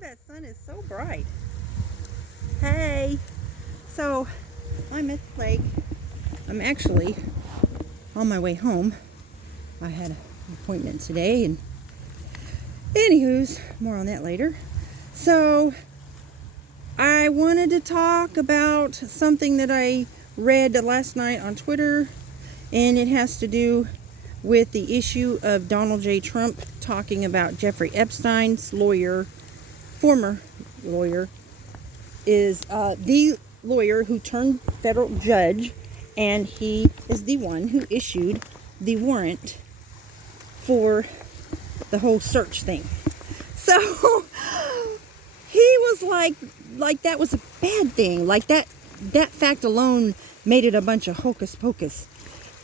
That sun is so bright. Hey, so I'm at the lake. I'm actually on my way home. I had an appointment today, and anywho's, more on that later. So I wanted to talk about something that I read last night on Twitter, and it has to do with the issue of Donald J. Trump talking about Jeffrey Epstein's lawyer, former lawyer, is the lawyer who turned federal judge, and he is the one who issued the warrant for the whole search thing. So he was like that was a bad thing. Like that fact alone made it a bunch of hocus pocus.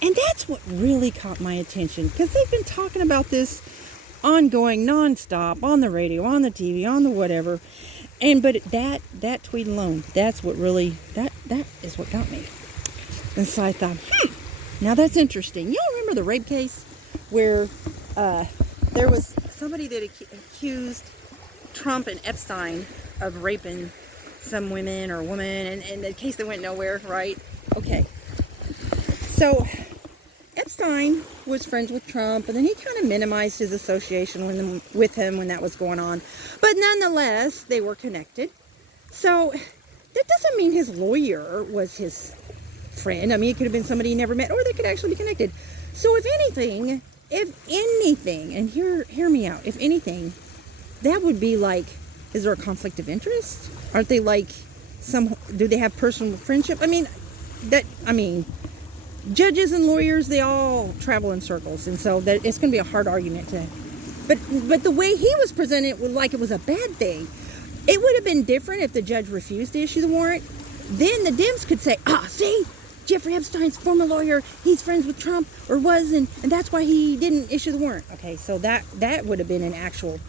And that's what really caught my attention, because they've been talking about this ongoing, nonstop, on the radio, on the TV, on the whatever. But that tweet alone, that's what really, that is what got me. And so I thought, now that's interesting. Y'all remember the rape case where there was somebody that accused Trump and Epstein of raping some women or woman, and the case that went nowhere, right? Okay. So Epstein was friends with Trump, and then he kind of minimized his association with him when that was going on. But nonetheless, they were connected. So that doesn't mean his lawyer was his friend. I mean, it could have been somebody he never met, or they could actually be connected. So if anything, and hear me out, if anything, that would be like, is there a conflict of interest? Aren't they like do they have personal friendship? I mean, judges and lawyers, they all travel in circles, and so that it's going to be a hard argument to. But the way he was presented was like it was a bad thing. It would have been different if the judge refused to issue the warrant. Then the Dems could say, see, Jeffrey Epstein's former lawyer, he's friends with Trump, or was, and that's why he didn't issue the warrant. Okay, so that would have been an actual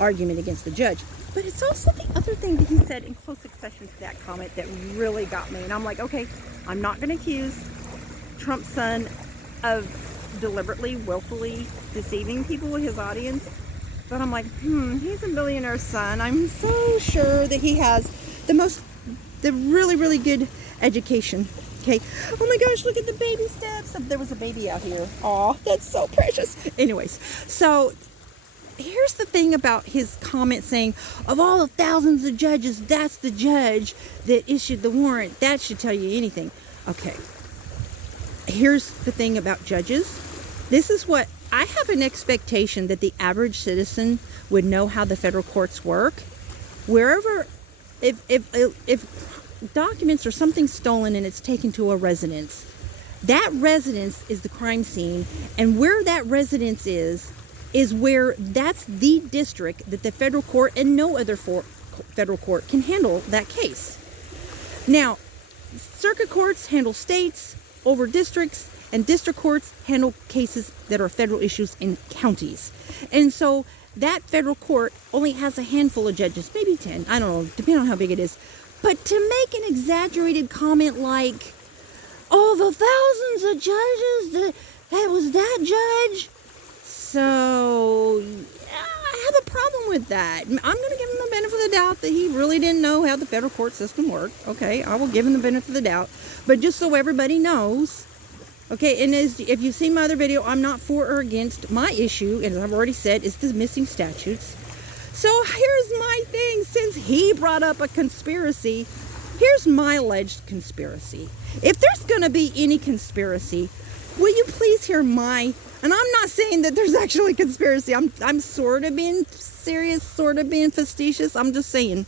argument against the judge. But it's also the other thing that he said in close succession to that comment that really got me. And I'm like, okay, I'm not going to accuse Trump's son of deliberately, willfully deceiving people with his audience. But I'm like, he's a billionaire's son. I'm so sure that he has the really, really good education. Okay. Oh my gosh, look at the baby steps. There was a baby out here. Aw, that's so precious. Anyways, so here's the thing about his comment saying, of all the thousands of judges, that's the judge that issued the warrant. That should tell you anything. Okay. Here's the thing about judges. This is what I have an expectation that the average citizen would know how the federal courts work. Wherever, if documents or something stolen and it's taken to a residence, that residence is the crime scene, and where that residence is where that's the district that the federal court and no other federal court can handle that case. Now, circuit courts handle states over districts, and district courts handle cases that are federal issues in counties. And so that federal court only has a handful of judges, maybe 10, I don't know, depending on how big it is. But to make an exaggerated comment like, oh, the thousands of judges, that was that judge. So I have a problem with that. I'm going to give him the benefit of the doubt that he really didn't know how the federal court system worked. Okay, I will give him the benefit of the doubt. But just so everybody knows, okay, and if you've seen my other video, I'm not for or against. My issue, as I've already said, is the missing statutes. So here's my thing. Since he brought up a conspiracy, here's my alleged conspiracy. If there's going to be any conspiracy, will you please hear and I'm not saying that there's actually conspiracy. I'm sort of being serious, sort of being facetious. I'm just saying,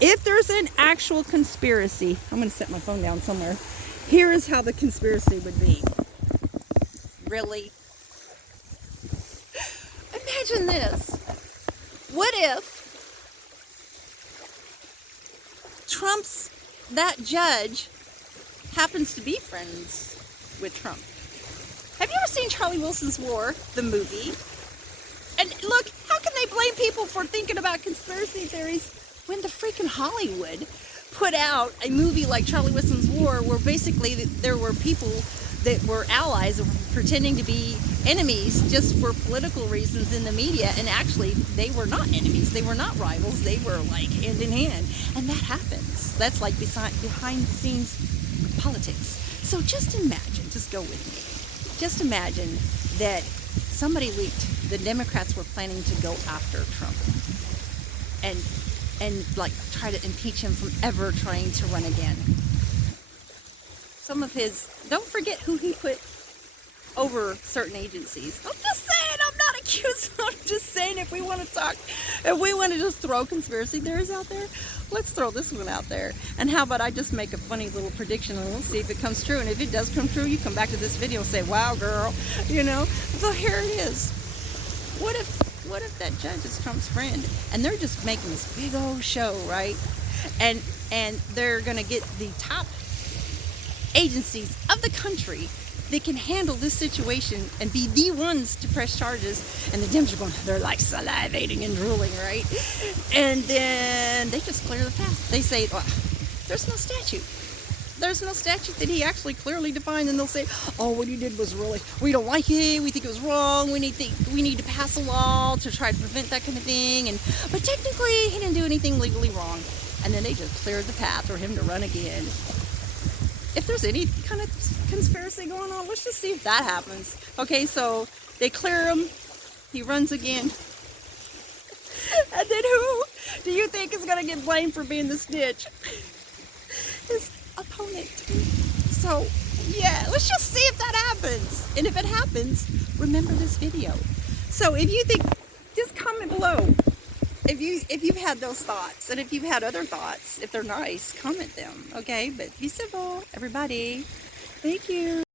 if there's an actual conspiracy, I'm going to set my phone down somewhere. Here is how the conspiracy would be. Really? Imagine this. What if that judge happens to be friends with Trump? Have you ever seen Charlie Wilson's War, the movie? And look, how can they blame people for thinking about conspiracy theories when the freaking Hollywood put out a movie like Charlie Wilson's War, where basically there were people that were allies, pretending to be enemies just for political reasons in the media, and actually they were not enemies, they were not rivals, they were like hand in hand. And that happens. That's like behind the scenes politics. So just imagine, just go with me, just imagine that somebody leaked the Democrats were planning to go after Trump and like try to impeach him from ever trying to run again. Some of his, don't forget who he put over certain agencies. I'm just saying, I'm not accusing, I'm just saying, if we want to talk, if we want to just throw conspiracy theories out there, let's throw this one out there. And how about I just make a funny little prediction and we'll see if it comes true. And if it does come true, you come back to this video and say, wow, girl, you know. So here it is. What if that judge is Trump's friend and they're just making this big old show, right? And they're gonna get the top agencies of the country that can handle this situation and be the ones to press charges, and the Dems are going, they're like salivating and drooling, right? And then they just clear the path. They say, well, there's no statute. There's no statute that he actually clearly defined, and they'll say, oh, what he did was really, we don't like it, we think it was wrong, we need to pass a law to try to prevent that kind of thing, but technically he didn't do anything legally wrong. And then they just cleared the path for him to run again. If there's any kind of conspiracy going on, let's just see if that happens. Okay, so they clear him, he runs again. And then who do you think is going to get blamed for being the snitch? His opponent. So, yeah, let's just see if that happens. And if it happens, remember this video. So if you think, just comment below. If you've had those thoughts, and if you've had other thoughts, if they're nice, comment them, okay? But be civil, everybody. Thank you.